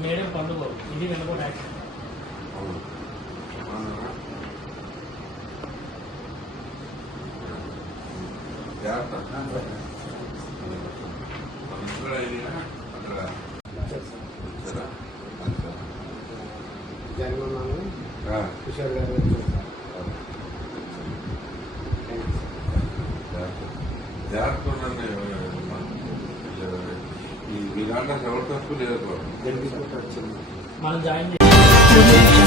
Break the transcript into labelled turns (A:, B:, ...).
A: madam పండుగ ఇది వెనుకోట action
B: Jaganmohan Kishore గారు
C: జాగ్రత్త ఎవరు తప్పు లేదు
A: మనం జాయిన్